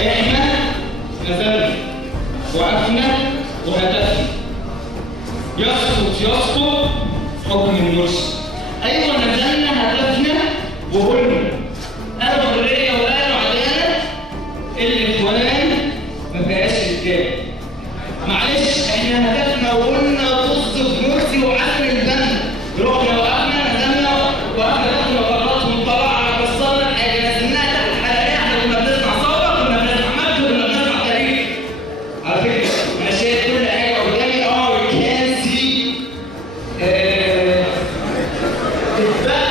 احنا نزلنا وقفنا وهدفنا يسقط حكم المرشد. ايوه نزلنا هدفنا وقلنا انا حريه وانا عداله. الاخوان ما بقاش رجاله. معلش احنا هدفنا وقلنا طز في مرسي وعزل البند. رحنا وقفنا نزلنا وقفنا قرارات وطلعنا بصلنا حاجه نزلناها تحت الحلقه. احنا كنا بنسمع ثوره، كنا بنسمع مجد، كنا بنسمع تاريخ. على فكره انا شايف كل حاجه قدامي. كان في اتبقى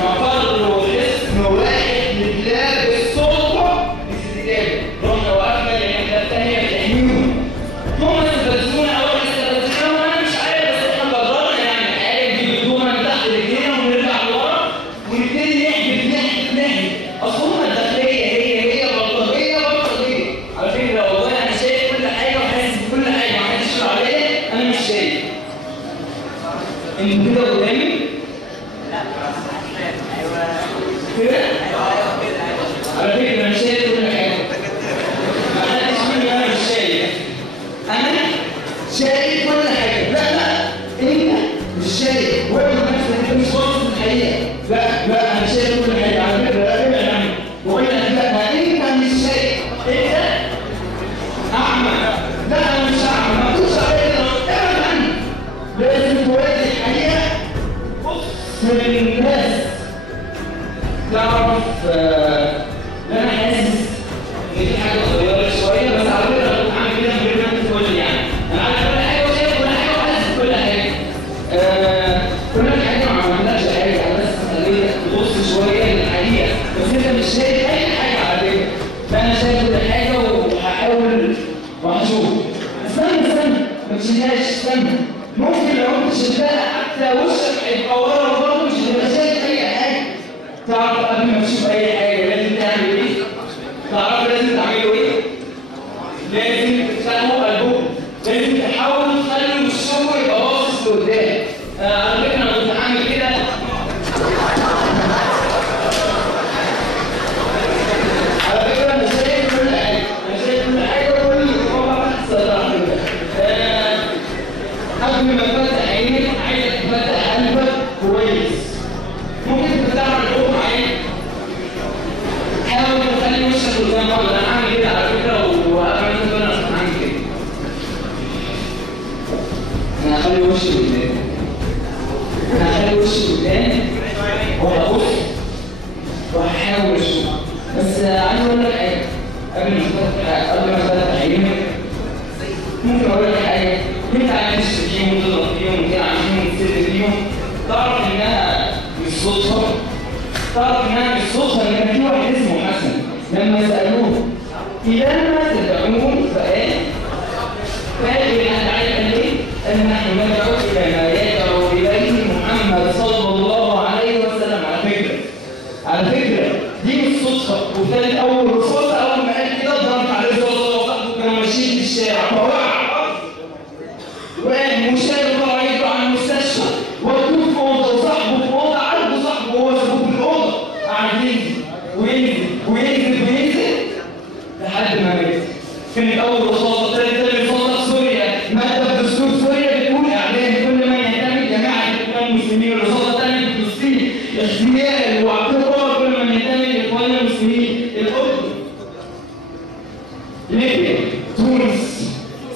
مقر واسم واحد لله بالسلطه باستجابه. رحنا وقفنا لان الثانيه بتحميهم. هم استفزونا او استفزونا وانا مش عارف، بس احنا قررنا يعني الحاجه دي بدون من تحت رجلينا ونرجع لورا ونبتدي نحدف. اصل هم الداخليه هي بلطجيه. على فكره والله انا شايف كل حاجه وحاسس بكل حاجه، ما حدش يشرح عليا، انا مش شايف. انتوا كده قدامي؟ لا ايوه كده؟ على فكره انا شايف كل حاجه. ما حدش مني انا مش شايف. انا شايف كل حاجه. لا انت مش شايف. وانت نفسك انت مش باصص للحقيقه. لا انا شايف كل حاجه. على فكره لا ابعد عني. وقول لك لا انت مش شايف. انت اعمى. لا انا مش اعمى. ما تقولش عليا ابعد عني. لازم تواجه الحقيقه. بص للناس تعرف ان انا حاسس ان في حاجه اتغيرت شويه، بس على فكره انا كنت عامل كده من غير ما انت تقول لي يعني. انا عارف كل حاجه وشايف كل حاجه وحاسس بكل حاجه. كل حاجه ما عملناش حاجه، بس خلينا تبص شويه للحقيقه. بس انت مش شايف اي حاجه على فكره. لا انا شايف كل حاجه وهحاول وهشوف. استنى ما تشيلهاش. استنى ممكن لو انت شلتها حتى وشك هيبقى ورا برضه مش هتبقى شايف اي حاجه. تعرف قبل ما تشوف اي حاجه لازم تعمل ايه؟ تعرف لازم تعملوا ايه؟ لازم تفتحوا قلبكم. لازم تحاولوا تخلوا وشكم يبقى باصص لقدام. على فكره انا كنت عامل كده. على فكره انا شايف كل حاجه. وكل خطوه بتحصل قبل ما تفتح عينك عايزك تفتح قلبك كويس. ممكن تفتح العقل عينك. حاول تخلي وشك قدام بعض. انا هعمل كده على فكره وعملت كده. انا هعمل كده. انا هخلي وشي قدام. وهبص وهحاول اشوف. بس عايز اقول لك حاجه قبل ما تفتح عينك. ممكن اقول لك حاجه. انت عايز تشتري فيهم وتضرب فيهم وتلعب فيهم وتسد فيهم. تعرف انها مش صدفه. ان كان في واحد اسمه حسن لما سالوه الى ما تدعون فقال انا عايز ايه؟ قال نحن ندعو الى ما يدعو اليه محمد صلى الله عليه وسلم. على فكره دي مش صدفه. وثالث اول رصاصه اول ما قال كده ضربت عليه رصاصه وصاحبه كانوا ماشيين في الشارع فوقع وقام وشال ضرايبه على المستشفى ودوه في اوضه وصاحبه في اوضه عالجه صاحبه وهو سابوه في الاوضه. قعد وينزل لحد ما مات. كانت اول رصاصه. ثالث رصاصه في سوريا. ماده في دستور سوريا بتقول اعدام كل من ينتمي جماعه الاخوان المسلمين. الرصاصه الثانيه في فلسطين اغتيال واعتقال كل من ينتمي للاخوان المسلمين. الاردن، ليبيا، تونس،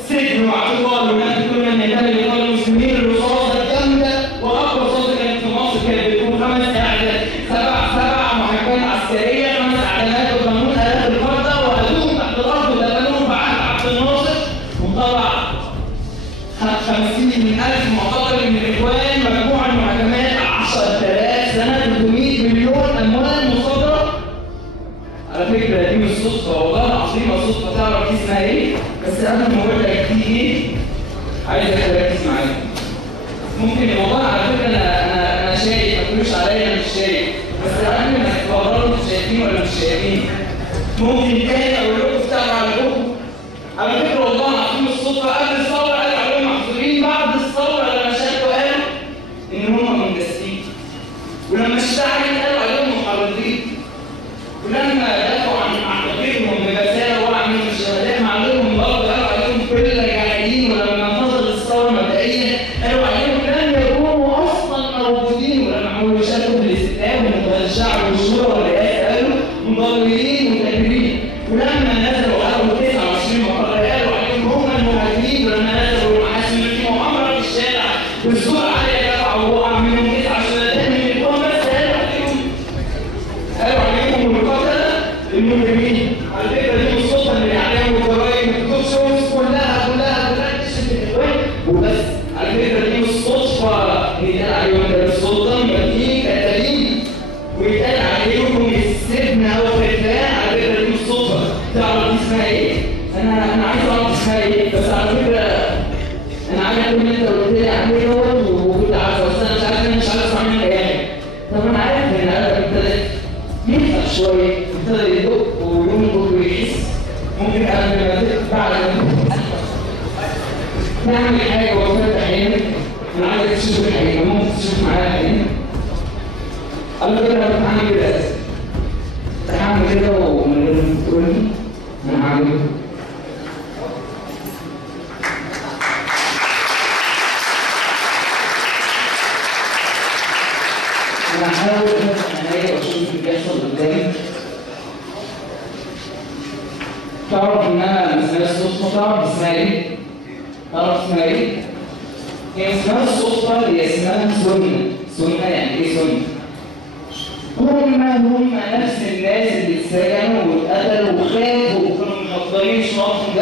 سجن واعتقال ونقل كل من ينتمي للاخوان المسلمين. الرصاصه الجامده واكبر رصاصه كانت في مصر كانت بتكون 5 اعدام، 7 محاكمات عسكريه، 5 اعدامات وقانون الاف الفرده وهدوهم تحت الارض ودفنوهم بعد عبد الناصر. وطلع 50,000 معتقل من الاخوان. مجموع المحاكمات 10,000 سنه، 300 مليون اموال مصادره. على فكره دي مش صدفه والله العظيم ما صدفه. تعرف دي اسمها ايه؟ بس قبل ما اقول لك دي ايه عايزك تركز معايا. ممكن والله على فكره انا شايف. ما تقولوش عليا انا مش شايف. بس قبل ما تقرروا انتوا شايفين ولا مش شايفين ممكن تاني اقول لكم افتحوا عليكم. على فكره والله العظيم الصدفه قبل الثوره قالوا عليهم محظورين. بعد الثوره لما شافوا قالوا ان هم مندسين. ولما اشتعلت قالوا عليهم محرضين. ولما دافعوا عن هعمل حاجه وفتح عينك، انا عايزك تشوف الحقيقه، ممكن تشوف معايا الحقيقه؟ قال له كده انا هعمل كده، هعمل كده ومن غير ما تقول لي انا هعمل كده. انا هحاول افتح عينيا واشوف اللي بيحصل قدامي. تعرف ان انا ما اسمهاش صدفه؟ تعرف اسمها ايه؟ تعرف اسمها ايه؟ هي اسمها الصدفه، هي اسمها سنه. سنه يعني ايه سنه؟ هم نفس الناس اللي اتسجنوا واتقتلوا وخافوا وكانوا مقدرين شرفهم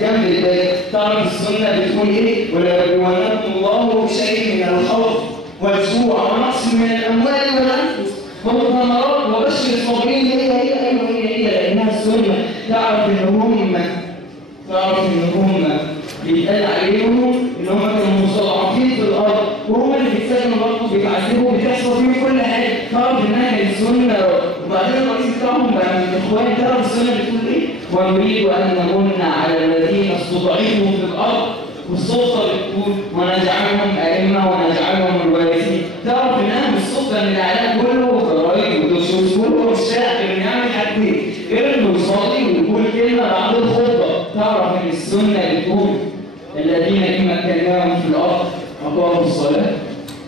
جنب الباب. تعرف السنه بتقول ايه؟ ولا يبلونكم الله بشيء من الخوف والجوع ونقص من الاموال والانفس والثمرات وبشر الصابرين. هي لانها السنه. تعرف ان هم بيتقال عليهم ان هم كانوا مستضعفين في الارض، وهم اللي بيتسجنوا برضه بيتعذبوا، بتحصل فيهم كل حاجه. تعرف انها كانت سنه. وبعدين الرئيس بتاعهم بقى من الاخوان. تعرف السنه بتقول ايه؟ ونريد ان نمن على الذين استضعفوا في الارض. والسلطه بتقول ونجعلهم ائمه ونجعلهم الوارثين. تعرف انها مش السلطه ان الاعلام كله جرايد ودوشوش كله مش غير يعمل حاجتين، غير انه يصلي ويقول كلمه بعد الخطبه. تعرف ان السنه بتقول الذين إن مكناهم في الارض اقاموا الصلاه.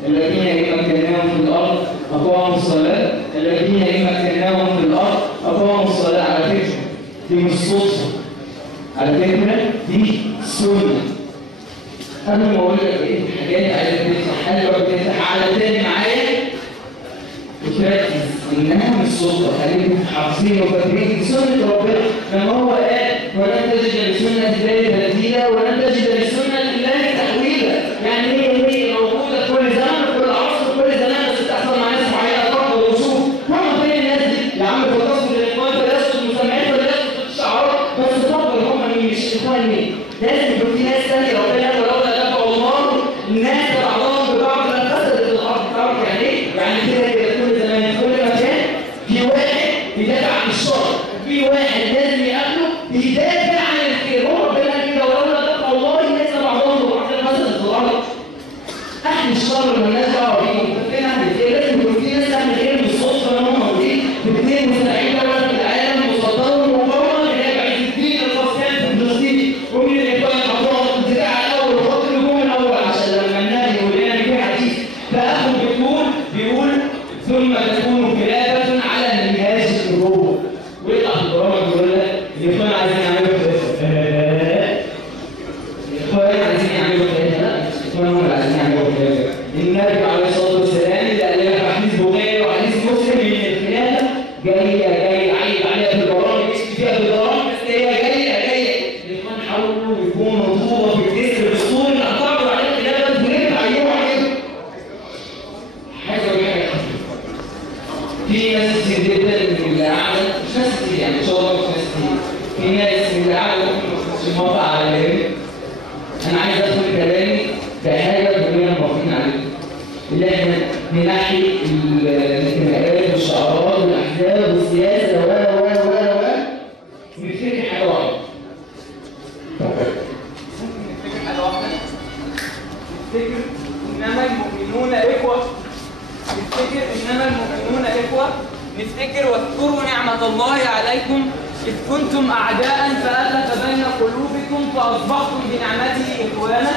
الذين إن مكناهم في الارض اقاموا الصلاه. الذين إن مكناهم في الارض اقاموا الصلاه. على فكره دي مش صدفه، على فكره دي سنه. انا ما اقول لك ايه الحاجات عايزك تفتح قلبك وتفتح على تاني معايا وتركز انها مش صدفه. خليكم حافظين وفاكرين دي سنه ربنا لما هو قال ولن تجد لسنه الله تبديلا ولن تجد لسنه الله تحويلا. يعني هي موجوده في كل زمن في كل عصر في كل زمان، بس بتحصل مع ناس معينه. تفكر وشوف هم فين الناس دي يا عم. بتصل بالاخوان فلاسل المسميات فلاسل الشعارات، بس تفكر هم مين مش اخوان مين. لازم يكون في ناس ثانيه ربنا الناس بعضهم ببعض لا فسدت الارض. تعرف يعني ايه؟ يعني كده في كل زمان في كل مكان في واحد بيدافع عن الشر، في واحد لازم يقابله بيدافع عن الخير. هو ربنا قال كده ولولا دفع الله الناس بعضهم ببعض لا فسدت الارض. اهل الشر مالناش دعوه بيهم. فين اهل الخير؟ لازم يكون في ناس اهل الخير بالصدفه ان هم موجودين باثنين مستعين دوله في العالم وصدروا مقاومه اللي هي بعيد الدين الخاصين في فلسطين. ومن الاخوان حطوها في الدفاع الاول وخط الهجوم الاول عشان لما النبي يقول لنا في حديث فاخو بيقول ثم تكون خلافه على منهاج النبوه. ويطلع في البرامج يقول لك الاخوان عايزين يعملوا كده. الاخوان عايزين يعملوا كده. لا الاخوان هم اللي عايزين يعملوا كده. النبي عليه الصلاه والسلام اللي قال لنا في حديث بخاري وحديث مسلم ان الخلافه جايه عيب عليها في البرامج يكتب فيها بالبرامج، بس هي جايه. الاخوان حاولوا يكونوا مطلوبه في الجسر الاسطوري اللي اعترضوا عليه الخلافه بنرجع عليهم عليهم. حاجه في ناس كتير جدا من اللي قاعده، مش ناس كتير يعني ان شاء الله مش ناس كتير، في ناس من اللي قاعده مش موافقه على كلامي. انا عايز ادخل كلامي بحاجه كلنا موافقين عليها، اللي احنا من ناحيه الانتماءات والشعارات والاحزاب والسياسه نفتكر حاجه واحده. نفتكر انما المؤمنون اخوه. نفتكر واذكروا نعمة الله عليكم إذ كنتم أعداء فألف بين قلوبكم فأصبحتم بنعمته إخوانا.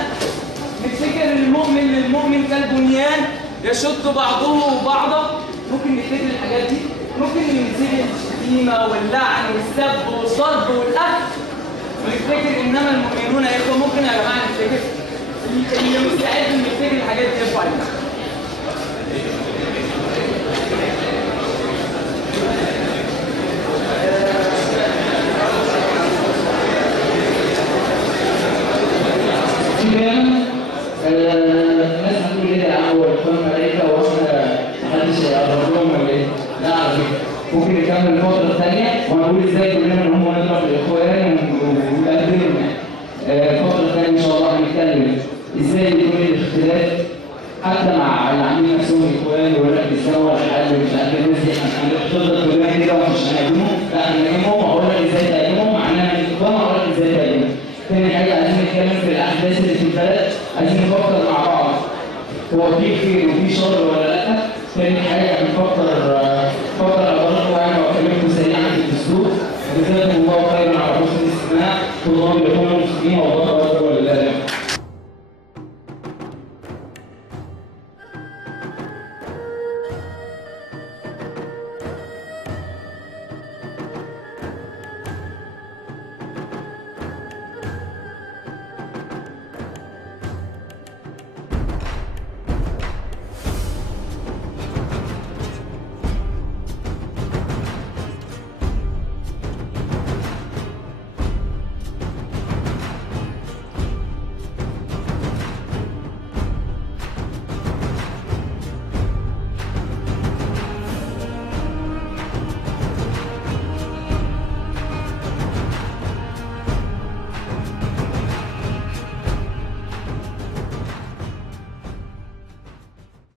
نفتكر المؤمن للمؤمن كالبنيان يشد بعضه بعضا. ممكن نفتكر الحاجات دي، ممكن ننزل الشتيمة واللعن والسب والضرب والقتل ونفتكر إنما المؤمنون إخوة. ممكن يا جماعة نفتكر اللي مستعد نفتكر الحاجات دي يرفع ايدك.